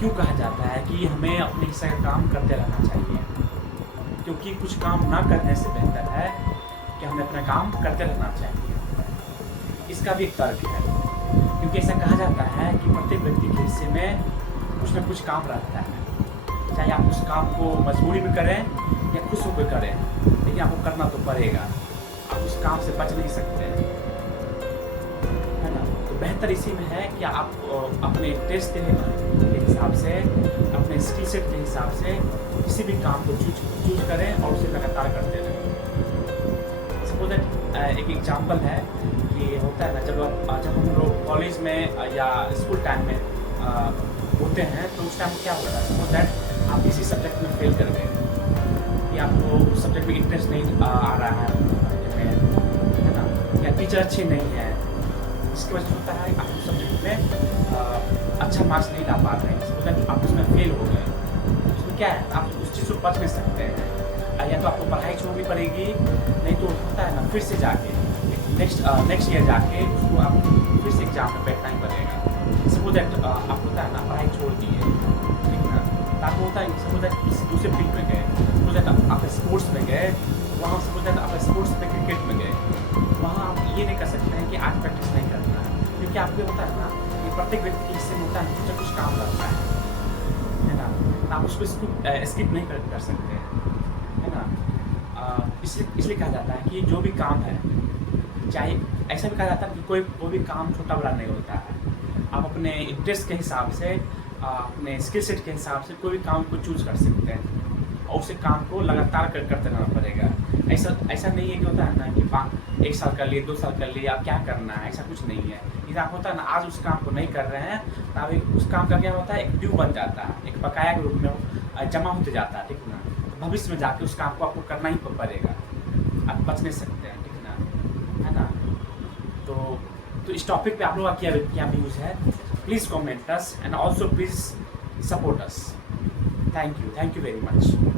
क्यों कहा जाता है कि हमें अपने हिस्से का काम करते रहना चाहिए? क्योंकि कुछ काम ना करने से बेहतर है कि हमें अपना काम करते रहना चाहिए। इसका भी एक तर्क है, क्योंकि ऐसा कहा जाता है कि प्रत्येक व्यक्ति के हिस्से में कुछ ना कुछ काम रहता है, चाहे आप उस काम को मजबूरी में करें या खुश होकर करें, लेकिन आपको करना तो पड़ेगा। आप उस काम से बच नहीं सकते हैं, है ना? तो बेहतर इसी में है कि आप अपने इंटरेस्ट के हिसाब से, अपने स्किल सेट के हिसाब से किसी भी काम को चूज करें और उसे लगातार करते रहें। सपोज दैट एक एग्जांपल है कि होता है ना, जब हम लोग कॉलेज में या स्कूल टाइम में होते हैं, तो उस टाइम क्या होता है? सपोज दैट आप किसी सब्जेक्ट में फेल कर गए, या आपको उस सब्जेक्ट में इंटरेस्ट नहीं आ रहा है ना, या टीचर अच्छे नहीं है, इसकी वजह से होता है आप उस सब्जेक्ट में अच्छा मार्क्स नहीं ला पा रहे हैं, सपोज दैट आप उसमें फेल हो गए। उसमें क्या है, आप उस चीज़ से बच नहीं सकते हैं, या तो आपको पढ़ाई छोड़नी पड़ेगी, नहीं तो होता है ना फिर से जाके नेक्स्ट ईयर जाके उसको आप फिर से एग्जाम में बैठना ही पड़ेगा। सपोज दैट आप होता है ना पढ़ाई छोड़ दिए, ठीक ना, तो आपको होता है सपोज दैट किसी दूसरे फील्ड में गए, सपोज दैट आप स्पोर्ट्स में गए, वहाँ सपोज दैट आप स्पोर्ट्स में क्रिकेट में गए, वहाँ आप ये नहीं कर सकते हैं कि आज प्रैक्टिस नहीं करना है, क्योंकि आपको होता है ना कि प्रत्येक व्यक्ति के हिस्से में होता है कुछ ना कुछ काम रहता है ना, तो आप उसको स्किप नहीं कर सकते हैं, है ना? इसलिए कहा जाता है कि जो भी काम है, चाहे ऐसा भी कहा जाता है कि कोई भी काम छोटा बड़ा नहीं होता है। आप अपने इंटरेस्ट के हिसाब से, अपने स्किल सेट के हिसाब से कोई भी काम को चूज कर सकते हैं और उसे काम को लगातार करते रहना पड़ेगा। ऐसा नहीं है कि होता है ना कि 1 साल कर लिए, 2 साल कर लिए, आप क्या करना है, ऐसा कुछ नहीं है। यदि आप होता है ना आज उस काम को नहीं कर रहे हैं, तो आप उस काम का क्या होता है, एक ड्यू बन जाता है, एक बकाया के रूप में जमा होते जाता है, ठीक ना? तो भविष्य में जाके उस काम को आपको करना ही पड़ेगा, आप बच नहीं सकते हैं, ठीक ना, है ना? तो इस टॉपिक पे आप लोगों का क्या व्यूज़ है? Please comment us and also please support us. Thank you very much.